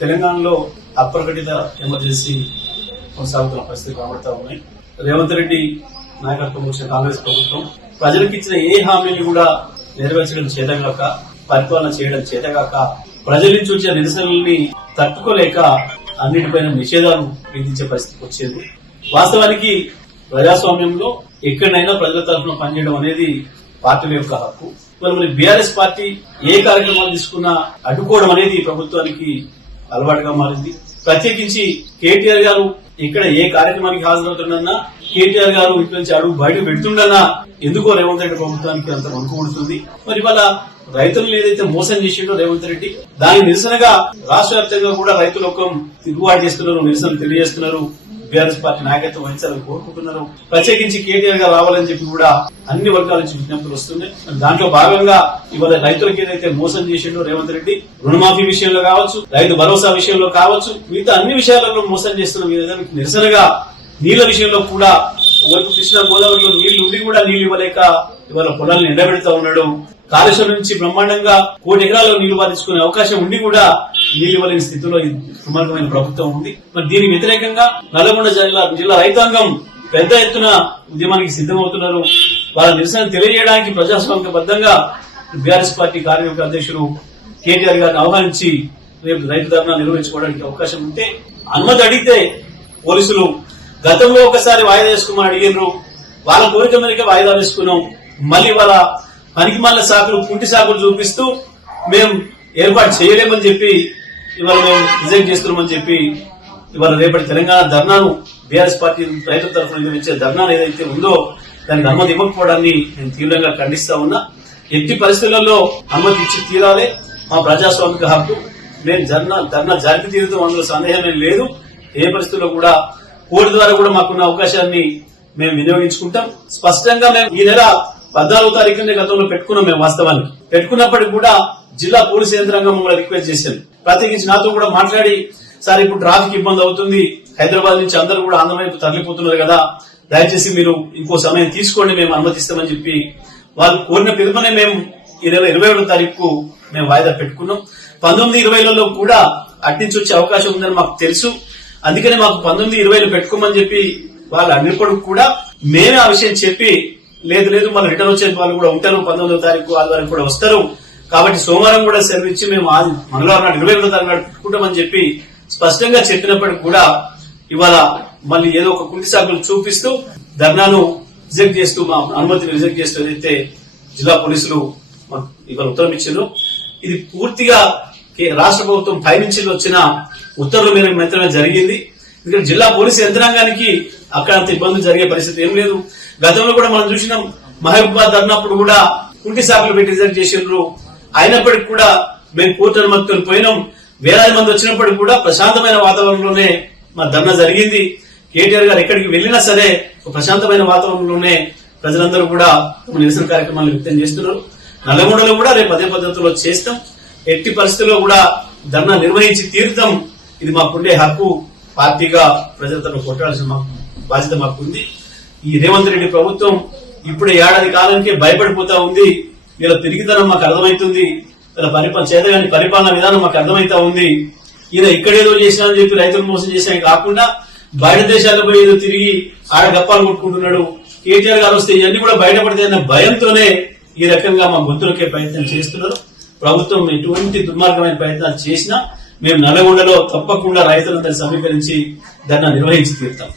తెలంగాణలో అప్రకటిత ఎమర్జెన్సీ కొనసాగుతున్న పరిస్థితి కనబడతా ఉన్నాయి. రేవంత్ రెడ్డి నాయకత్వం వచ్చిన కాంగ్రెస్ ప్రభుత్వం ప్రజలకు ఇచ్చిన ఏ హామీని కూడా నెరవేర్చడం చేతగాక, పరిపాలన చేయడం చేతగాక, ప్రజల నుంచి వచ్చే నిరసనల్ని తట్టుకోలేక అన్నిటిపైన నిషేధాలు విధించే పరిస్థితికి వచ్చింది. వాస్తవానికి ప్రజాస్వామ్యంలో ఎక్కడైనా ప్రజల తరఫున పనిచేయడం అనేది పార్టీల యొక్క హక్కు. మరి బీఆర్ఎస్ పార్టీ ఏ కార్యక్రమాలు తీసుకున్నా అడ్డుకోవడం అనేది ప్రభుత్వానికి అలవాటుగా మారింది. ప్రత్యేకించి కేటీఆర్ గారు ఇక్కడ ఏ కార్యక్రమానికి హాజరవుతుండన్నా, కేటీఆర్ గారు ఇంటి నుంచి అడుగు బయట పెడుతుండన్నా ఎందుకో రేవంత్ రెడ్డి ప్రభుత్వానికి అంత వణుకు పుడుతుంది. మరి ఇవాళ రైతులను ఏదైతే మోసం చేసిండో రేవంత్ రెడ్డి, దాని నిరసనగా రాష్ట్ర వ్యాప్తంగా కూడా రైతులు తిరుగుబాటు చేస్తున్నారు, నిరసన తెలియజేస్తున్నారు. బీఆర్ఎస్ పార్టీ నాయకత్వం వహించాలని కోరుకుంటున్నారు. ప్రత్యేకించి కేటీఆర్ గారు రావాలని చెప్పి కూడా అన్ని వర్గాల నుంచి విజ్ఞప్తులు వస్తున్నాయి. దాంట్లో భాగంగా ఇవాళ రైతులకు ఏదైతే మోసం చేసిండో రేవంత్ రెడ్డి, రుణమాఫీ విషయంలో కావచ్చు, రైతు భరోసా విషయంలో కావచ్చు, మిగతా అన్ని విషయాలలో మోసం చేస్తున్న నిరసనగా నీళ్ల విషయంలో కూడా ఒకవైపు కృష్ణా గోదావరిలో నీళ్లు ఉండి కూడా నీళ్లు ఇవ్వలేక ఇవాళ పొలాలను ఎండబెడతా ఉన్నాడు. కాళేశ్వరం నుంచి బ్రహ్మాండంగా 1 కోటి ఎకరాల్లో నీళ్లు బాధించుకునే అవకాశం ఉండి కూడా నీళ్లు ఇవ్వలేని స్థితిలో దుర్మార్గమైన ప్రభుత్వం ఉంది. మరి దీనికి వ్యతిరేకంగా నల్గొండ జిల్లా రైతాంగం పెద్ద ఎత్తున ఉద్యమానికి సిద్దమవుతున్నారు. వాళ్ళ నిరసన తెలియజేయడానికి ప్రజాస్వామ్యబద్దంగా బీఆర్ఎస్ పార్టీ కార్యవర్గ అధ్యక్షులు కేటీఆర్ గారిని ఆహ్వానించి రేపు రైతు ధర్నా నిర్వహించుకోవడానికి అవకాశం ఉంటే అనుమతి అడిగితే పోలీసులు గతంలో ఒకసారి వాయిదా వేసుకోమని అడిగినారు. వాళ్ళ కోరిక మేరకే వాయిదా వేసుకున్నాం. మళ్ళీ వాళ్ళ పనికి మళ్ళీ సాకులు, కుంటి సాకులు చూపిస్తూ మేము ఏర్పాటు చేయలేమని చెప్పి ఇవాళ మేము రిజైన్ చేస్తున్నామని చెప్పి ఇవాళ రేపటి తెలంగాణ ధర్నాను బీఆర్ఎస్ పార్టీ రైతుల తరఫున నిర్వహించే ధర్నాను ఏదైతే ఉందో దానికి అనుమతి ఇవ్వకపోవడాన్ని నేను తీవ్రంగా ఖండిస్తా ఉన్నా. ఎట్టి పరిస్థితులలో అనుమతి ఇచ్చి తీరాలి. మా ప్రజాస్వామిక హక్కు. మేము ధర్నా జరిపి తీరుతాం, అందులో సందేహమే లేదు. ఏ పరిస్థితుల్లో కూడా కోర్టు ద్వారా కూడా మాకున్న అవకాశాన్ని మేము వినియోగించుకుంటాం. స్పష్టంగా మేము ఈ నెల 14వ తారీఖునే గతంలో పెట్టుకున్నాం. మేము వాస్తవానికి పెట్టుకున్నప్పటికీ కూడా జిల్లా పోలీసు యంత్రాంగం మమ్మల్ని రిక్వెస్ట్ చేశారు. ప్రత్యేకించి నాతో కూడా మాట్లాడి, సార్ ఇప్పుడు ట్రాఫిక్ ఇబ్బంది అవుతుంది, హైదరాబాద్ నుంచి అందరూ కూడా ఆంధ్ర వైపు తరలిపోతున్నారు కదా, దయచేసి మీరు ఇంకో సమయం తీసుకోండి, మేము అనుమతిస్తామని చెప్పి వాళ్ళు కోరిన పిలుపునే మేము ఈ నెల 21వ తారీఖు మేము వాయిదా పెట్టుకున్నాం. 19-20లలో కూడా అట్నుంచి వచ్చే అవకాశం ఉందని మాకు తెలుసు. అందుకనే మాకు 19-20 పెట్టుకోమని చెప్పి వాళ్ళు అన్నిప్పటికి కూడా మేమే ఆ విషయం చెప్పి, లేదు మళ్ళీ రిటర్న్ వచ్చే వాళ్ళు కూడా ఉంటారు, 19వ తారీఖు ఆదివారం కూడా వస్తారు, కాబట్టి సోమవారం కూడా సెలవు ఇచ్చి మేము మంగళవారం నాడు 21వ తారీఖు నాడు పెట్టుకుంటామని చెప్పి స్పష్టంగా చెప్పినప్పటికీ కూడా ఇవాళ మళ్ళీ ఏదో ఒక కుంటి సాకులు చూపిస్తూ ధర్నాను రిజెక్ట్ చేస్తూ, మా అనుమతిని రిజెక్ట్ చేస్తూ ఏదైతే జిల్లా పోలీసులు ఇవాళ ఉత్తర్వు ఇచ్చారు, ఇది పూర్తిగా రాష్ట్ర ప్రభుత్వం పైనుంచి వచ్చిన ఉత్తర్వుల మేరకు మాత్రమే జరిగింది. ఎందుకంటే జిల్లా పోలీసు యంత్రాంగానికి అక్కడ అంత ఇబ్బందులు జరిగే పరిస్థితి ఏం లేదు. గతంలో కూడా మనం చూసినాం, మహబూబాబాద్ ధర్నాప్పుడు కూడా కుంటి సాకులు పెట్టి రిజెక్ట్ చేసినారు. అయినప్పటికీ కూడా మేము కోర్టు అనుమతితో పోయినాం. వేలాది మంది వచ్చినప్పటికీ కూడా ప్రశాంతమైన వాతావరణంలోనే మా ధర్నా జరిగింది. కేటీఆర్ గారు ఎక్కడికి వెళ్లినా సరే ప్రశాంతమైన వాతావరణంలోనే ప్రజలందరూ కూడా నిరసన కార్యక్రమాలు వ్యక్తం చేస్తున్నారు. నల్లగొండలో కూడా రేపు అదే పద్ధతిలో చేస్తాం. ఎట్టి పరిస్థితుల్లో కూడా ధర్నా నిర్వహించి తీరుతాం. ఇది మాకుండే హక్కు. పార్టీగా ప్రజల తరఫున కొట్టాల్సిన బాధ్యత మాకుంది. ఈ రేవంత్ రెడ్డి ప్రభుత్వం ఇప్పుడే ఏడాది కాలానికే భయపడిపోతా ఉంది. వీళ్ళ తిరిగితనం మాకు అర్థమవుతుంది. వీళ్ళ చేతగాని పరిపాలన విధానం మాకు అర్థమైతా ఉంది. ఈయన ఇక్కడేదో చేసినా అని చెప్పి రైతులు మోసం చేసినా కాకుండా బయట దేశాల్లో పోయి ఏదో తిరిగి ఆడ గప్పాలు కొట్టుకుంటున్నాడు. కేటీఆర్ గారు వస్తే ఇవన్నీ కూడా బయటపడతాయన్న భయంతోనే ఈ రకంగా మా గొంతులకే ప్రయత్నం చేస్తున్నారు. ప్రభుత్వం ఎటువంటి దుర్మార్గమైన ప్రయత్నాలు చేసినా మేము నల్గొండలో తప్పకుండా రైతులందరూ సమీకరించి ధర్నా నిర్వహించి తీరుతాం.